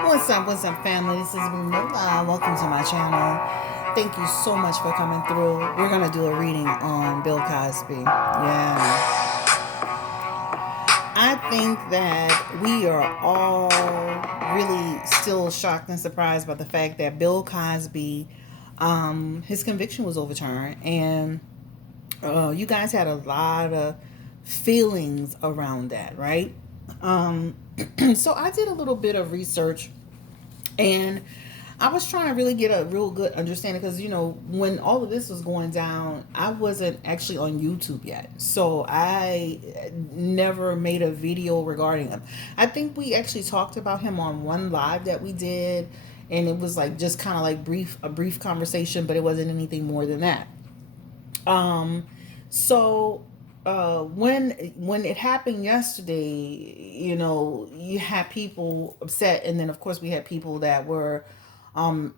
What's up, family? This is Nola. Welcome to my channel. Thank you so much for coming through. We're going to do a reading on Bill Cosby. Yeah. I think that we are all really still shocked and surprised by the fact that Bill Cosby, his conviction was overturned. And you guys had a lot of feelings around that, right? Um, so I did a little bit of research, and I was trying to really get a real good understanding because, when all of this was going down, I wasn't actually on YouTube yet. So I never made a video regarding him. I think we actually talked about him on one live that we did. And it was like just kind of like a brief conversation, but it wasn't anything more than that. Um, so when it happened yesterday, you had people upset, and then of course we had people that were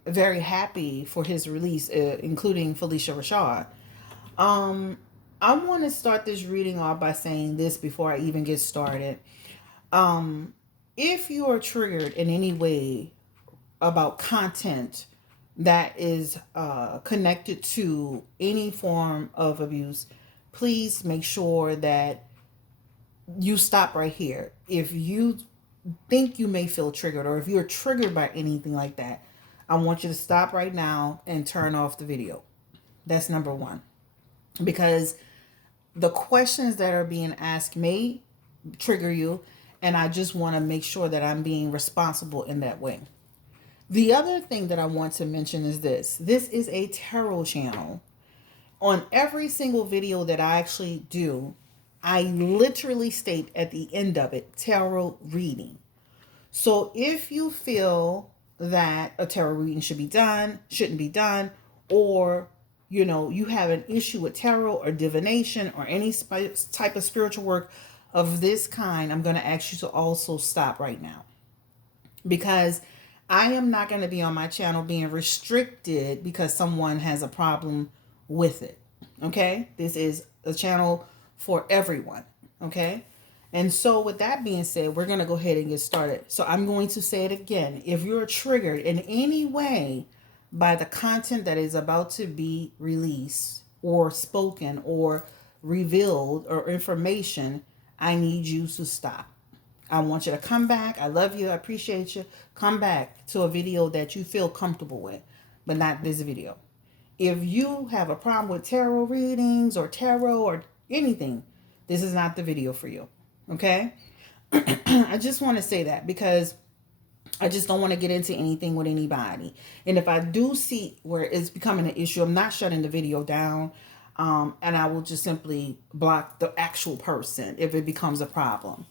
very happy for his release, including Felicia Rashad. Um, I want to start this reading off by saying this before I even get started. Um, if you are triggered in any way about content that is connected to any form of abuse, please make sure that you stop right here. If you think you may feel triggered, or if you're triggered by anything like that, I want you to stop right now and turn off the video. That's number one. Because the questions that are being asked may trigger you, and I just want to make sure that I'm being responsible in that way. The other thing that I want to mention is this is a tarot channel. On every single video that I actually do, I literally state at the end of it, tarot reading. So if you feel that a tarot reading should be done, shouldn't be done, or you have an issue with tarot or divination or any type of spiritual work of this kind, I'm going to ask you to also stop right now, because I am not going to be on my channel being restricted because someone has a problem with it. Okay? This is a channel for everyone. Okay? And so, with that being said, we're going to go ahead and get started. So, I'm going to say it again. If you're triggered in any way by the content that is about to be released or spoken or revealed or information, I need you to stop. I want you to come back. I love you. I appreciate you. Come back to a video that you feel comfortable with, but not this video. If you have a problem with tarot readings or tarot or anything, this is not the video for you. Okay? I just want to say that because I just don't want to get into anything with anybody. And if I do see where it's becoming an issue, I'm not shutting the video down. And I will just simply block the actual person if it becomes a problem.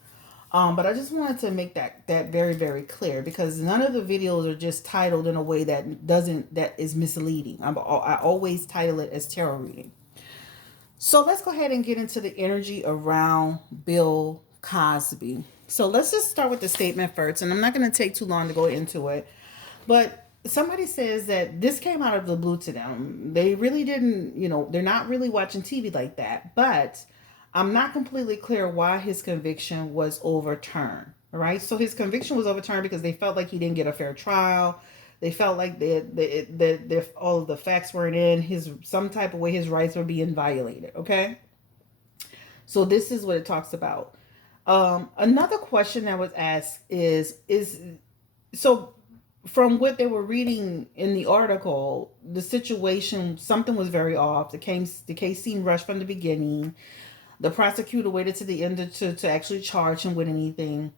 But I just wanted to make that very, very clear, because none of the videos are just titled in a way that is misleading. I always title it as tarot reading. So let's go ahead and get into the energy around Bill Cosby. So let's just start with the statement first, and I'm not going to take too long to go into it. But somebody says that this came out of the blue to them. They really didn't, they're not really watching TV like that. But I'm not completely clear why his conviction was overturned. All right. So his conviction was overturned because they felt like he didn't get a fair trial. They felt like all of the facts weren't in his, some type of way his rights were being violated. Okay. So this is what it talks about. Another question that was asked is so from what they were reading in the article, the situation, something was very off. The case seemed rushed from the beginning. The prosecutor waited to the end to actually charge him with anything.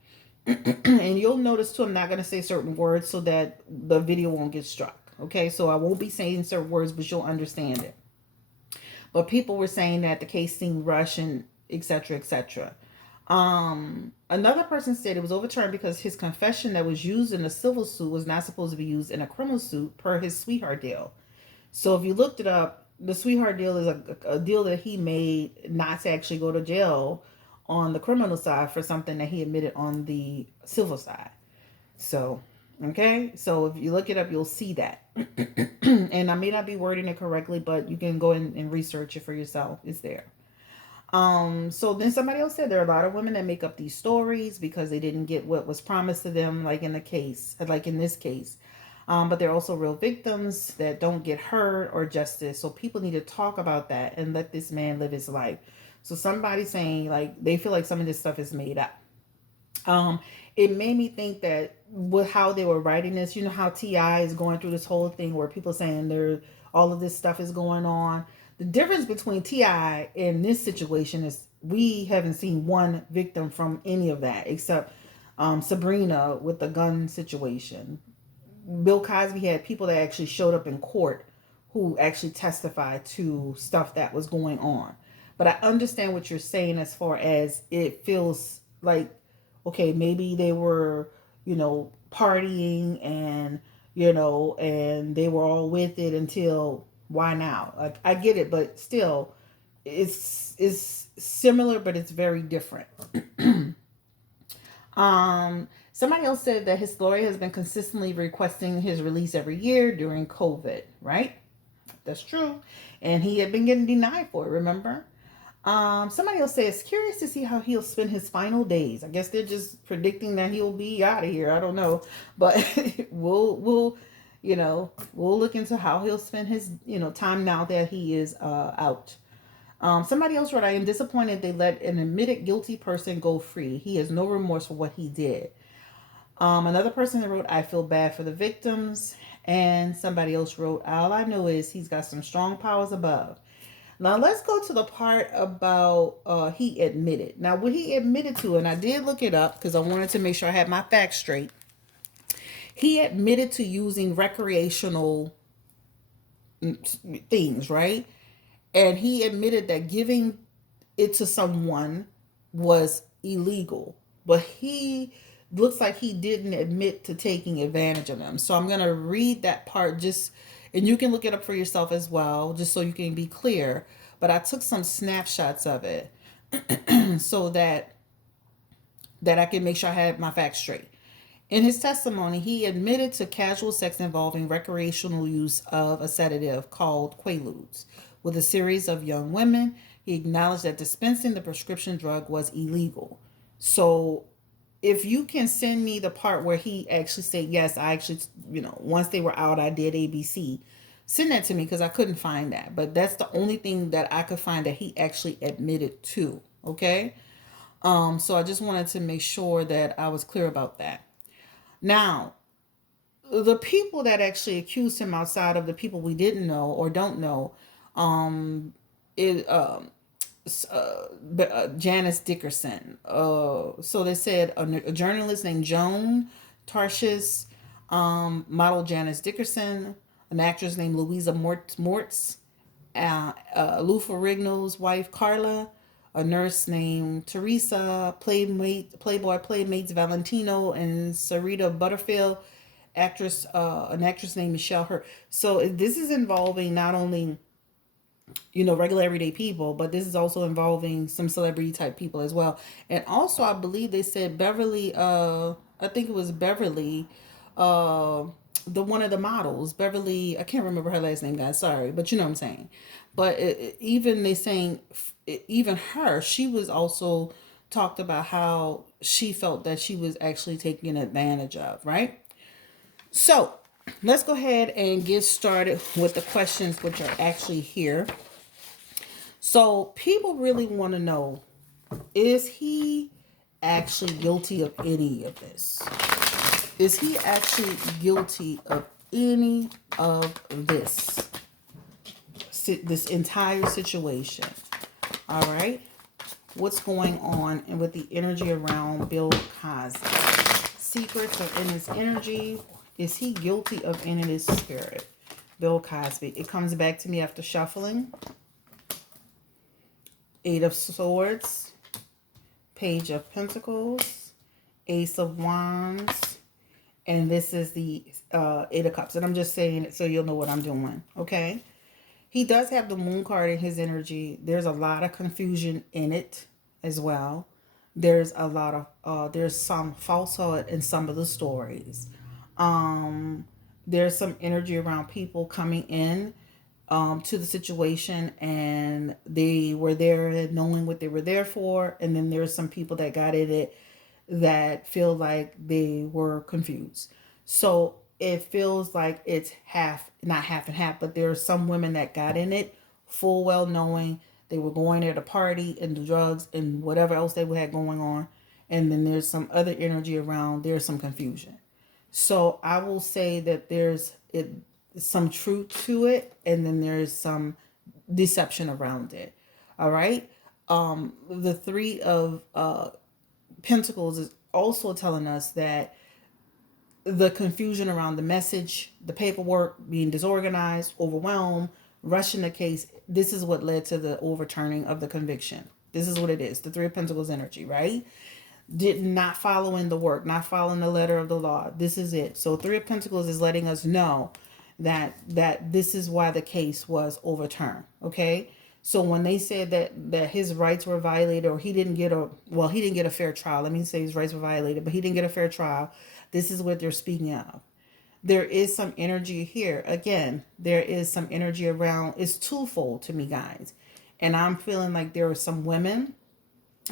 And you'll notice too, I'm not going to say certain words so that the video won't get struck. Okay, so I won't be saying certain words, but you'll understand it. But people were saying that the case seemed rushed and etc. etc. Another person said it was overturned because his confession that was used in a civil suit was not supposed to be used in a criminal suit per his sweetheart deal. So if you looked it up, the sweetheart deal is a deal that he made not to actually go to jail on the criminal side for something that he admitted on the civil side. So, okay. So if you look it up, you'll see that. And I may not be wording it correctly, but you can go in and research it for yourself. It's there. So then somebody else said there are a lot of women that make up these stories because they didn't get what was promised to them, like in the case, like in this case. But there are also real victims that don't get heard or justice. So people need to talk about that and let this man live his life. So somebody saying like they feel like some of this stuff is made up. Um, it made me think that with how they were writing this, you know how Ti is going through this whole thing where people saying there all of this stuff is going on. The difference between Ti and this situation is we haven't seen one victim from any of that except Sabrina with the gun situation. Bill Cosby had people that actually showed up in court who actually testified to stuff that was going on. But I understand what you're saying as far as it feels like, okay, maybe they were, partying and, and they were all with it until why now? Like I get it, but still it's similar, but it's very different. Somebody else said that his lawyer has been consistently requesting his release every year during COVID, right? That's true. And he had been getting denied for it, remember? Somebody else says, curious to see how he'll spend his final days. I guess they're just predicting that he'll be out of here. I don't know. But we'll look into how he'll spend his, time now that he is out. Somebody else wrote, I am disappointed they let an admitted guilty person go free. He has no remorse for what he did. Another person wrote, I feel bad for the victims. And somebody else wrote, all I know is he's got some strong powers above. Now let's go to the part about he admitted. Now what he admitted to, and I did look it up because I wanted to make sure I had my facts straight. He admitted to using recreational things, right? And he admitted that giving it to someone was illegal. But he looks like he didn't admit to taking advantage of them. So I'm going to read that part just, and you can look it up for yourself as well, just so you can be clear. But I took some snapshots of it so that I can make sure I had my facts straight. In his testimony, he admitted to casual sex involving recreational use of a sedative called Quaaludes with a series of young women. He acknowledged that dispensing the prescription drug was illegal. So, if you can send me the part where he actually said, yes, I actually, once they were out, I did ABC, send that to me because I couldn't find that. But that's the only thing that I could find that he actually admitted to. Okay. So I just wanted to make sure that I was clear about that. Now, the people that actually accused him outside of the people we didn't know or don't know, um, it Janice Dickerson. So they said a journalist named Joan Tarshish, model Janice Dickerson, an actress named Louisa Mortz, Lou Ferrigno's wife Carla, a nurse named Teresa, Playboy Playmates Valentino, and Sarita Butterfield, an actress named Michelle Hurt. So this is involving not only regular everyday people, but this is also involving some celebrity type people as well. And also, I believe they said Beverly. I think it was Beverly. The one of the models, Beverly. I can't remember her last name, guys. Sorry, but you know what I'm saying. But even they saying, even her, she was also talked about how she felt that she was actually taken advantage of, right? So let's go ahead and get started with the questions which are actually here. So people really want to know, is he actually guilty of any of this? Is he actually guilty of any of this entire situation? All right. What's going on and with the energy around Bill Cosby? Secrets are in his energy. Is he guilty of any of this spirit? Bill Cosby. It comes back to me after shuffling. Eight of Swords. Page of Pentacles. Ace of Wands. And this is the Eight of Cups. And I'm just saying it so you'll know what I'm doing. Okay? He does have the Moon card in his energy. There's a lot of confusion in it as well. There's a lot of, there's some falsehood in some of the stories. There's some energy around people coming in to the situation, and they were there knowing what they were there for. And then there's some people that got in it that feel like they were confused. So it feels like it's half, not half and half, but there are some women that got in it full well knowing they were going there to party and do drugs and whatever else they had going on. And then there's some other energy around, there's some confusion. So I will say that there's some truth to it, and then there's some deception around it. All right. The three of Pentacles is also telling us that the confusion around the message, the paperwork being disorganized, overwhelmed, rushing the case. This is what led to the overturning of the conviction. This is what it is. The Three of Pentacles energy, right? Did not following the work, not following the letter of the law. This is it. So Three of Pentacles is letting us know that this is why the case was overturned. Okay. So when they said that his rights were violated, or he didn't get a fair trial. Let me say his rights were violated, but he didn't get a fair trial. This is what they're speaking of. There is some energy here. Again, there is some energy around. It's twofold to me, guys. And I'm feeling like there are some women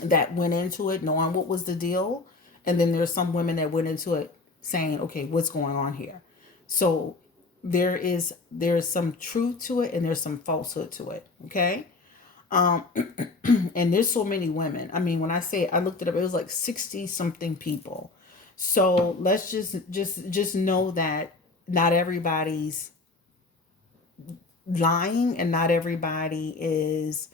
that went into it knowing what was the deal. And then there's some women that went into it saying, okay, what's going on here? So there's some truth to it, and there's some falsehood to it. Okay. And there's so many women. I mean, when I say, I looked it up, it was like 60 something people. So let's just know that not everybody's lying, and not everybody is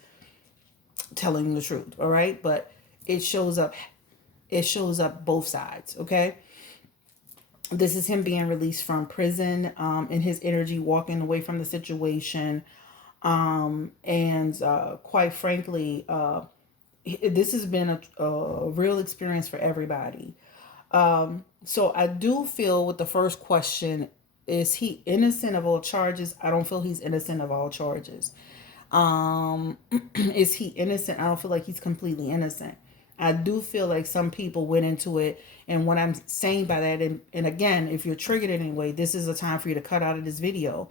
telling the truth. All right. But it shows up both sides. Okay. This is him being released from prison, in his energy, walking away from the situation. And quite frankly, this has been a real experience for everybody. So I do feel with the first question, is he innocent of all charges? I don't feel he's innocent of all charges. Is he innocent? I don't feel like he's completely innocent. I do feel like some people went into it, and what I'm saying by that, and again, if you're triggered in any way, this is a time for you to cut out of this video.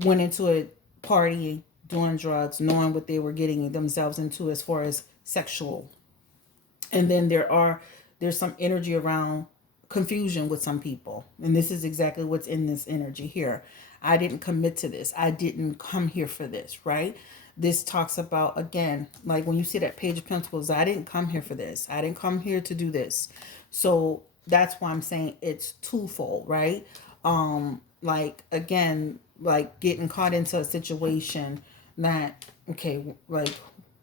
Went into it partying, doing drugs, knowing what they were getting themselves into as far as sexual. And then there's some energy around confusion with some people. And this is exactly what's in this energy here. I didn't commit to this. I didn't come here for this, right? This talks about, again, like when you see that Page of Pentacles, I didn't come here for this. I didn't come here to do this. So that's why I'm saying it's twofold, right? Like, again, like getting caught into a situation that, okay,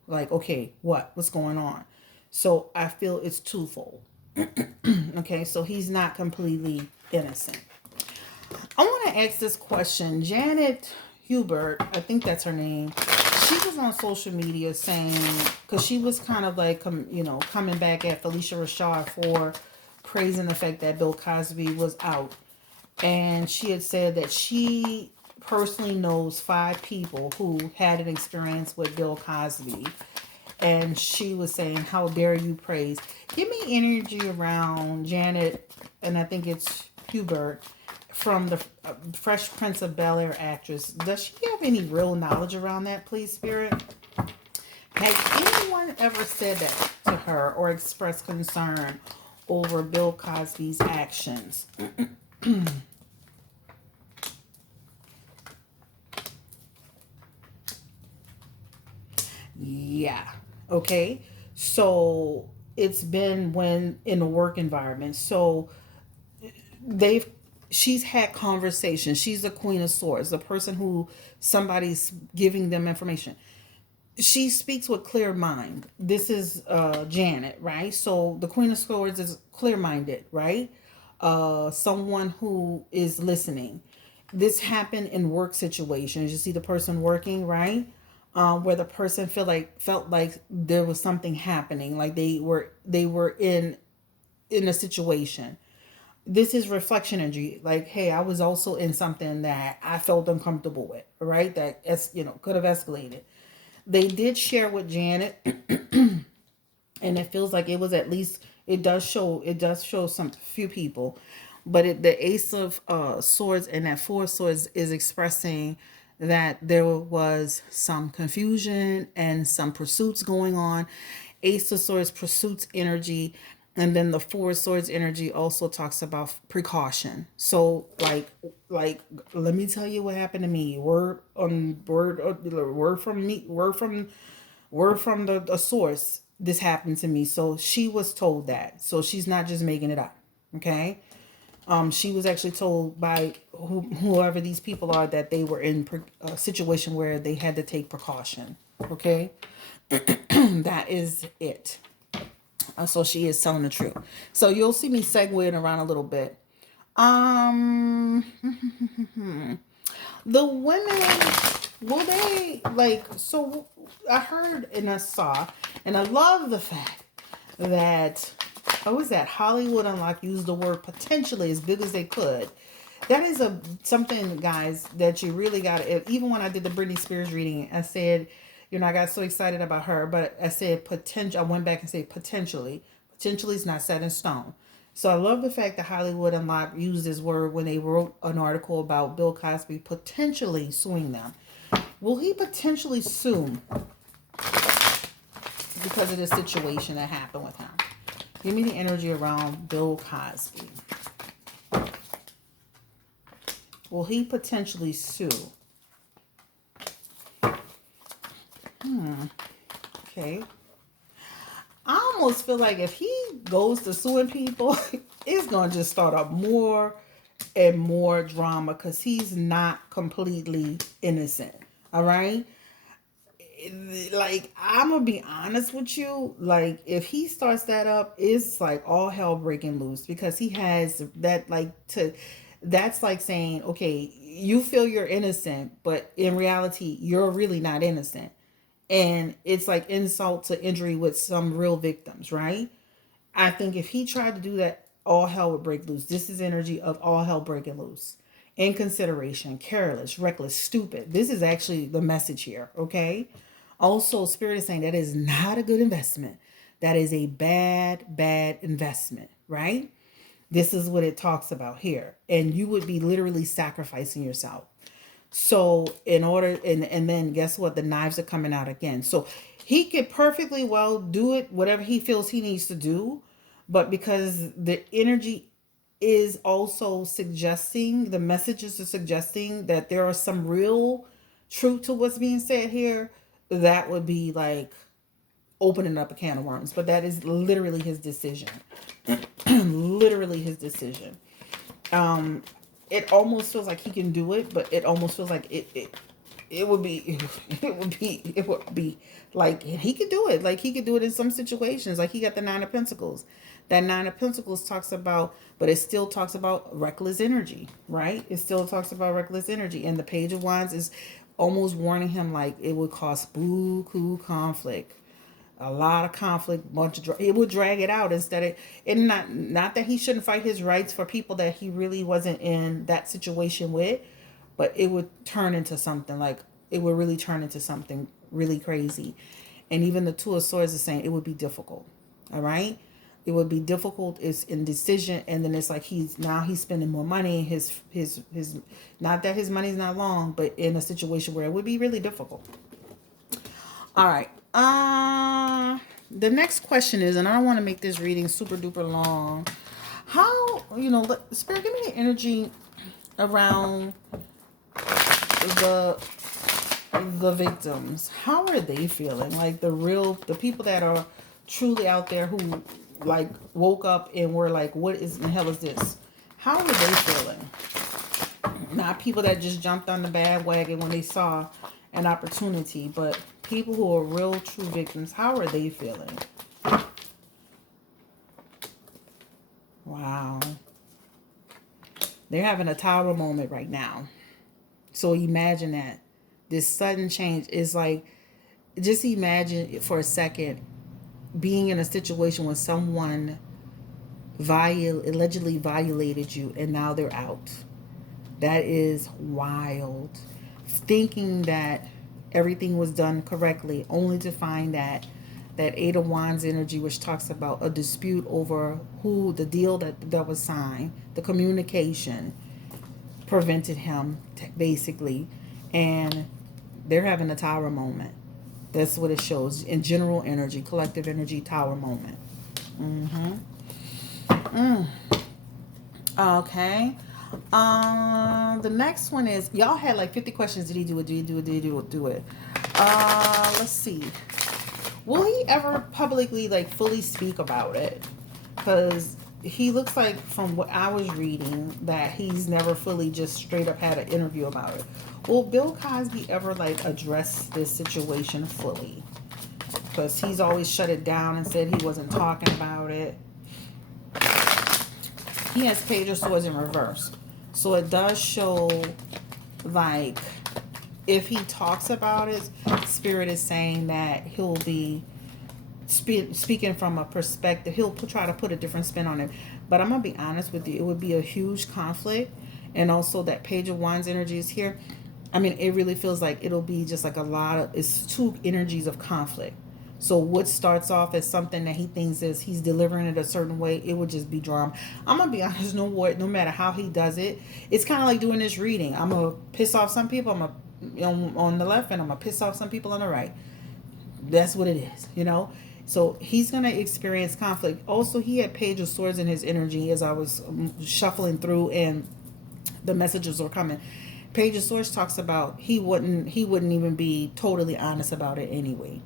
okay, what's going on? So I feel it's twofold. Okay, so he's not completely innocent. I want to ask this question. Janet Hubert, I think that's her name. She was on social media saying, because she was kind of like, coming back at Felicia Rashad for praising the fact that Bill Cosby was out. And she had said that she personally knows 5 people who had an experience with Bill Cosby. And she was saying, how dare you praise? Give me energy around Janet, and I think it's Hubert, from the Fresh Prince of Bel-Air actress. Does she have any real knowledge around that, please, Spirit? Has anyone ever said that to her or expressed concern over Bill Cosby's actions? Yeah. Okay. So it's been when in a work environment. So they've she's had conversations. She's the Queen of Swords, the person who somebody's giving them information. She speaks with clear mind. This is Janet, right? So the Queen of Swords is clear minded, right? Someone who is listening. This happened in work situations. You see the person working, right? Where the person felt like there was something happening, like they were in a situation. This is reflection energy. Like, hey, I was also in something that I felt uncomfortable with, right? That could have escalated. They did share with Janet, and it feels like it was at least it does show some few people, but the Ace of Swords and that Four of Swords is expressing that there was some confusion and some pursuits going on. Ace of Swords pursuits energy, and then the Four of Swords energy also talks about precaution. So like let me tell you what happened to me. Word from me, word from the source. This happened to me. So she was told that. So she's not just making it up. Okay. She was actually told by whoever these people are that they were in a situation where they had to take precaution. Okay, that is it. So she is telling the truth. So you'll see me segueing around a little bit. Um, the women, will they like? So I heard and I saw, and I love the fact that what was that? Hollywood Unlocked used the word potentially as big as they could. That is a something, guys, that you really got to. Even when I did the Britney Spears reading, I said, I got so excited about her, but I said potential. I went back and said potentially. Potentially is not set in stone. So I love the fact that Hollywood Unlocked used this word when they wrote an article about Bill Cosby potentially suing them. Will he potentially sue because of the situation that happened with him? Give me the energy around Bill Cosby. Will he potentially sue? Okay. I almost feel like if he goes to suing people, it's going to just start up more and more drama because he's not completely innocent. All right? Like, I'm going to be honest with you. Like, if he starts that up, it's like all hell breaking loose because he has that, that's like saying, okay, you feel you're innocent, but in reality, you're really not innocent. And it's like insult to injury with some real victims, right? I think if he tried to do that, all hell would break loose. This is energy of all hell breaking loose. Inconsideration, careless, reckless, stupid. This is actually the message here, okay? Also, Spirit is saying that is not a good investment. That is a bad, bad investment, right? This is what it talks about here. And you would be literally sacrificing yourself. So in order, and then guess what? The knives are coming out again. So he could perfectly well do it, whatever he feels he needs to do. But because the energy is also suggesting, the messages are suggesting that there are some real truth to what's being said here, that would be like opening up a can of worms. But that is literally his decision. Literally his decision. It almost feels like he can do it, but it almost feels like it would be it would be like he could do it. Like he could do it in some situations. Like he got the Nine of Pentacles. That Nine of Pentacles talks about, but it still talks about reckless energy, right? It still talks about reckless energy. And the Page of Wands is almost warning him like it would cause buku conflict, a lot of conflict, it would drag it out instead of it. Not that he shouldn't fight his rights for people that he really wasn't in that situation with, but it would turn into something like it would really turn into something really crazy. And even the Two of Swords is saying it would be difficult. All right, it would be difficult. It's indecision, and then it's like he's spending more money. His not that his money's not long, but in a situation where it would be really difficult. All right. The next question is, and I don't want to make this reading super duper long. How, Spirit, give me the energy around the victims. How are they feeling? Like the people that are truly out there who like woke up and were like, what is the hell is this? How are they feeling? Not people that just jumped on the bandwagon when they saw an opportunity, but people who are real true victims. How are they feeling? Wow. They're having a tower moment right now. So imagine that. This sudden change is like, just imagine for a second being in a situation when someone allegedly violated you and now they're out. That is wild. Thinking that everything was done correctly, only to find that Eight of Wands energy, which talks about a dispute over who the deal that was signed, the communication prevented him basically, and they're having a tower moment. That's what it shows in general energy, collective energy, tower moment. Okay. The next one is, y'all had like 50 questions. Did he do it? Did he do it? Did he do it? Let's see. Will he ever publicly like fully speak about it? Because he looks like, from what I was reading, that he's never fully just straight up had an interview about it. Will Bill Cosby ever like address this situation fully? Because he's always shut it down and said he wasn't talking about it. He has Page of Swords in reverse. So it does show, like, if he talks about it, Spirit is saying that he'll be speaking from a perspective. He'll try to put a different spin on it. But I'm going to be honest with you. It would be a huge conflict. And also that Page of Wands energy is here. I mean, it really feels like it'll be just like a lot of, it's two energies of conflict. So what starts off as something that he thinks is he's delivering it a certain way, it would just be drama. I'm going to be honest, no matter how he does it, it's kind of like doing this reading. I'm going to piss off some people on the left, and I'm going to piss off some people on the right. That's what it is, you know? So he's going to experience conflict. Also, he had Page of Swords in his energy as I was shuffling through and the messages were coming. Page of Swords talks about he wouldn't even be totally honest about it anyway.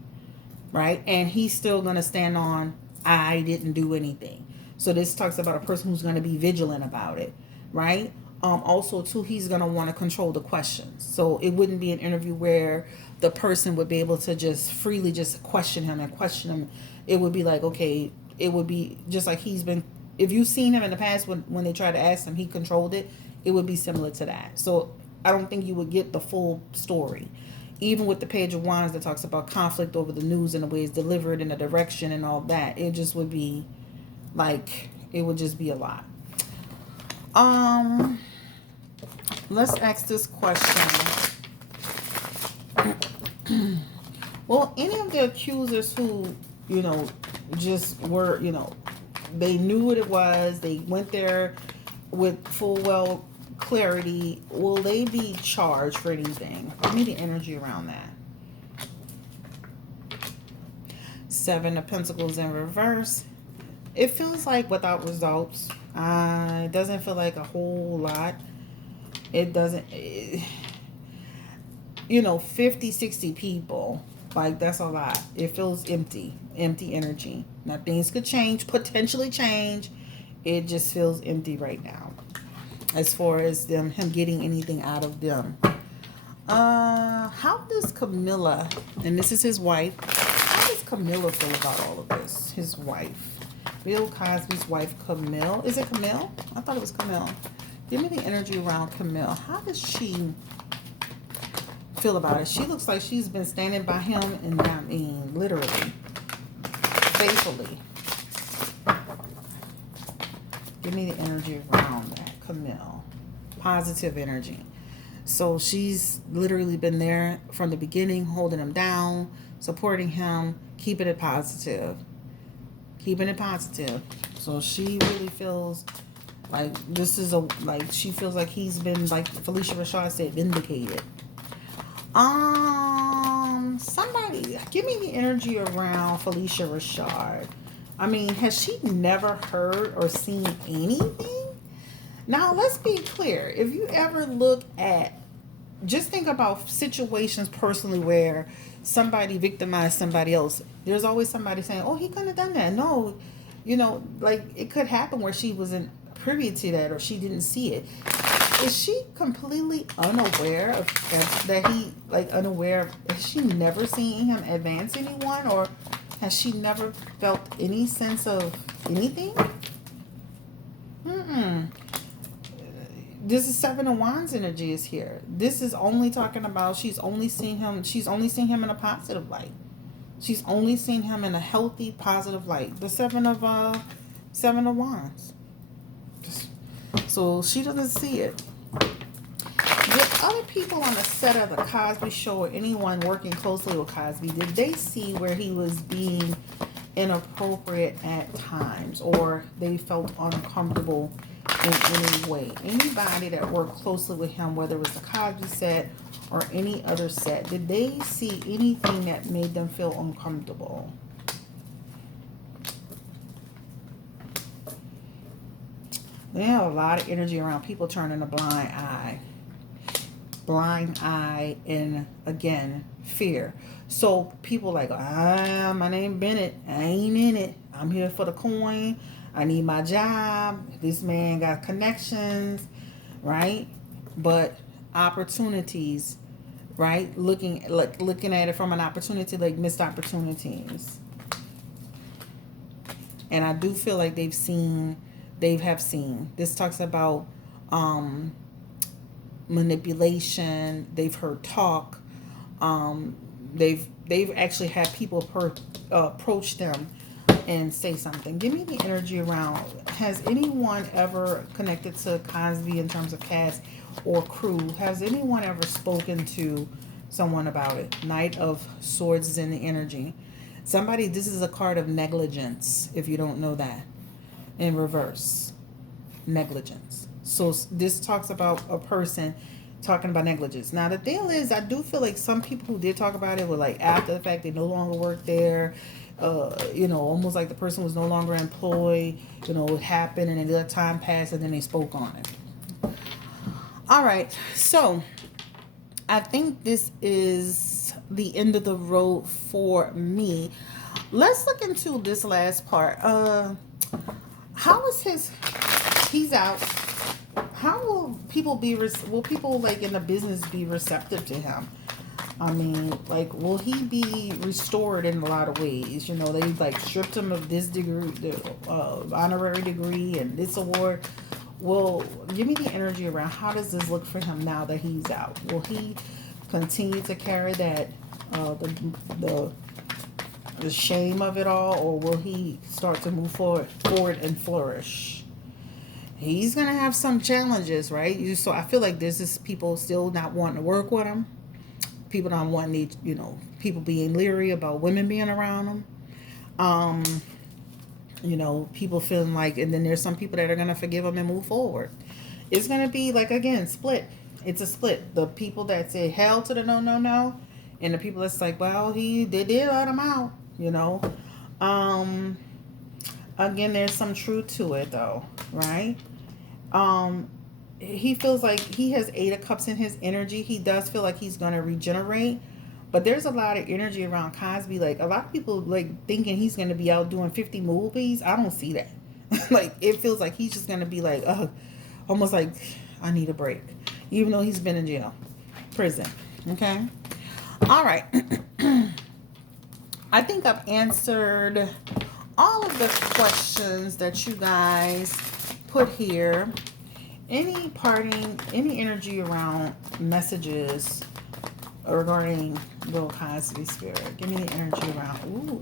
Right? And he's still going to stand on, I didn't do anything. So this talks about a person who's going to be vigilant about it. Right? Also, too, he's going to want to control the questions. So it wouldn't be an interview where the person would be able to just freely just question him. It would be like, okay, it would be just like he's been, if you've seen him in the past when they tried to ask him, he controlled it. It would be similar to that. So I don't think you would get the full story. Even with the Page of Wands that talks about conflict over the news and the way it's delivered and the direction and all that, it just would be like, it would just be a lot. Let's ask this question. Well, any of the accusers who, just were, they knew what it was, they went there with full clarity, will they be charged for anything? Give me the energy around that. 7 of Pentacles in reverse. It feels like without results. It doesn't feel like a whole lot. It doesn't, 50, 60 people. Like, that's a lot. It feels empty energy. Now, things could change, potentially change. It just feels empty right now. As far as him getting anything out of them. How does Camilla, and this is his wife, how does Camilla feel about all of this? His wife. Bill Cosby's wife, Camille. Is it Camille? I thought it was Camille. Give me the energy around Camille. How does she feel about it? She looks like she's been standing by him, and I mean, literally, faithfully. Give me the energy around that, Camille. Positive energy. So she's literally been there from the beginning, holding him down, supporting him, keeping it positive. Keeping it positive. So she really feels like this is she feels like he's been, like Felicia Rashad said, vindicated. Somebody, give me the energy around Felicia Rashad. I mean, has she never heard or seen anything? Now, let's be clear. If you ever look at, just think about situations personally where somebody victimized somebody else. There's always somebody saying, oh, he couldn't have done that. No, like it could happen where she wasn't privy to that or she didn't see it. Is she completely unaware of that he, has she never seen him advance anyone, or has she never felt any sense of anything? This is 7 of Wands energy is here. This is only talking about she's only seen him in a positive light. She's only seen him in a healthy, positive light. The 7 of Wands. So she doesn't see it. Did other people on the set of the Cosby Show or anyone working closely with Cosby, did they see where he was being inappropriate at times, or they felt uncomfortable in any way. Anybody that worked closely with him, whether it was the Cosby set or any other set, did they see anything that made them feel uncomfortable? They have a lot of energy around people turning a blind eye. Blind eye and, again, fear. So people like, my name Bennett. I ain't in it. I'm here for the coin. I need my job. This man got connections, right? But opportunities, right? Looking at it from an opportunity, like missed opportunities. And I do feel like they have seen. This talks about manipulation. They've heard talk. They've actually had people approach them and say something. Give me the energy around. Has anyone ever connected to Cosby in terms of cast or crew? Has anyone ever spoken to someone about it? Knight of Swords is in the energy. Somebody, this is a card of negligence, if you don't know that. In reverse. Negligence. So this talks about a person talking about negligence. Now the deal is, I do feel like some people who did talk about it were like after the fact, they no longer work there. Almost like the person was no longer employed. It happened and then the time passed and then they spoke on it. All right, so I think this is the end of the road for me. Let's look into this last part. How is he's out. How will people will people like in the business be receptive to him? I mean, like, will he be restored in a lot of ways? They like stripped him of this degree, the honorary degree and this award. Well, give me the energy around how does this look for him now that he's out? Will he continue to carry that, the shame of it all, or will he start to move forward and flourish? He's going to have some challenges, right? So I feel like this is people still not wanting to work with him. People not wanting to, people being leery about women being around him. People feeling like, and then there's some people that are going to forgive him and move forward. It's going to be like, again, split. It's a split. The people that say hell to the no, and the people that's like, well, they did let him out, Again, there's some truth to it though, right? He feels like he has 8 of Cups in his energy. He does feel like he's going to regenerate. But there's a lot of energy around Cosby. Like, a lot of people, like, thinking he's going to be out doing 50 movies. I don't see that. Like, it feels like he's just going to be like, almost like, I need a break. Even though he's been in jail. Prison. Okay? All right. I think I've answered all of the questions that you guys put here. Any energy around messages regarding Bill Cosby spirit? Give me the energy around. Ooh.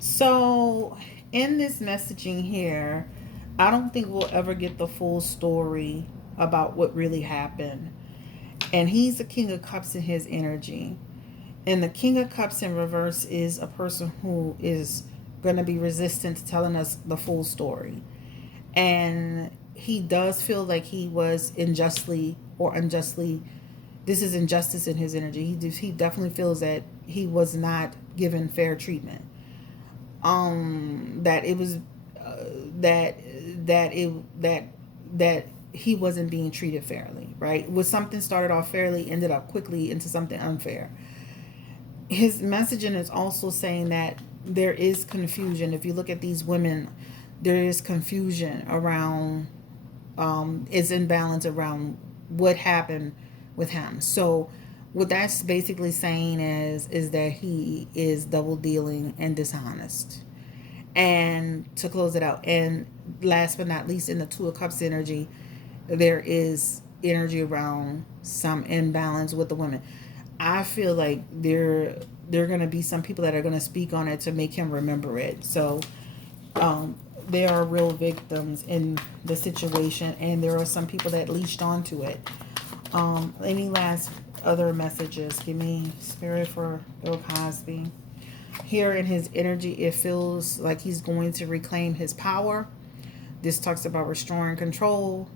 So in this messaging here, I don't think we'll ever get the full story about what really happened. And he's the King of Cups in his energy. And the King of Cups in reverse is a person who is going to be resistant to telling us the full story. And he does feel like he was unjustly, this is injustice in his energy. He definitely feels that he was not given fair treatment. That it was that he wasn't being treated fairly, right? Was something started off fairly, ended up quickly into something unfair. His messaging is also saying that there is confusion. If you look at these women, there is confusion around, is imbalance around what happened with him. So what that's basically saying is that he is double dealing and dishonest. And to close it out, and last but not least, in the 2 of Cups energy, there is energy around some imbalance with the women. I feel like there are going to be some people that are going to speak on it to make him remember it. So there are real victims in the situation, and there are some people that leashed onto it. Any last other messages? Give me spirit for Bill Cosby. Here in his energy, it feels like he's going to reclaim his power. This talks about restoring control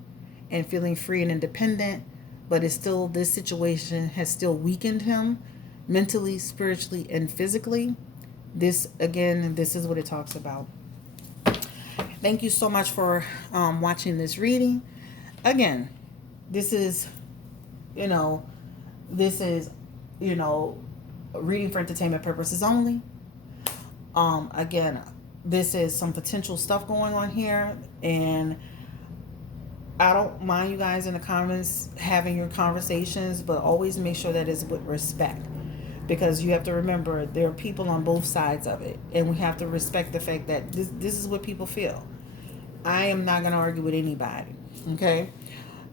and feeling free and independent, but it's still, this situation has still weakened him mentally, spiritually, and physically. This, again, this is what it talks about. Thank you so much for watching this reading. Again, this is, you know, this is, you know, reading for entertainment purposes only. Again, this is some potential stuff going on here, and I don't mind you guys in the comments having your conversations, but always make sure that it's with respect, because you have to remember there are people on both sides of it, and we have to respect the fact that this is what people feel. I am not going to argue with anybody. Okay.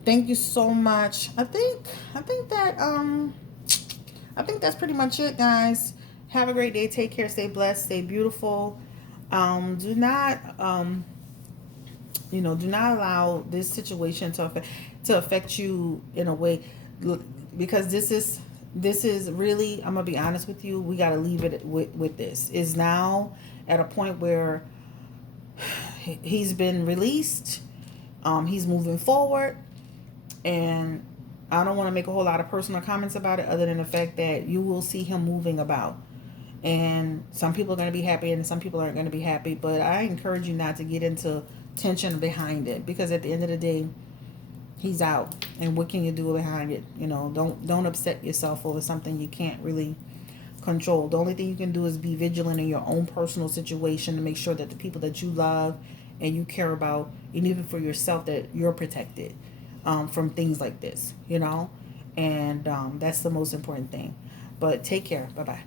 Thank you so much. I think that's pretty much it, guys. Have a great day. Take care. Stay blessed. Stay beautiful. Do not do not allow this situation to affect you in a way, because this is really, I'm gonna be honest with you, we got to leave it with this. Is now at a point where he's been released. He's moving forward, and I don't want to make a whole lot of personal comments about it, other than the fact that you will see him moving about. And some people are going to be happy and some people aren't going to be happy. But I encourage you not to get into tension behind it, because at the end of the day, he's out. And what can you do behind it? Don't upset yourself over something you can't really control. The only thing you can do is be vigilant in your own personal situation to make sure that the people that you love and you care about, and even for yourself, that you're protected from things like this, and that's the most important thing. But take care. Bye-bye.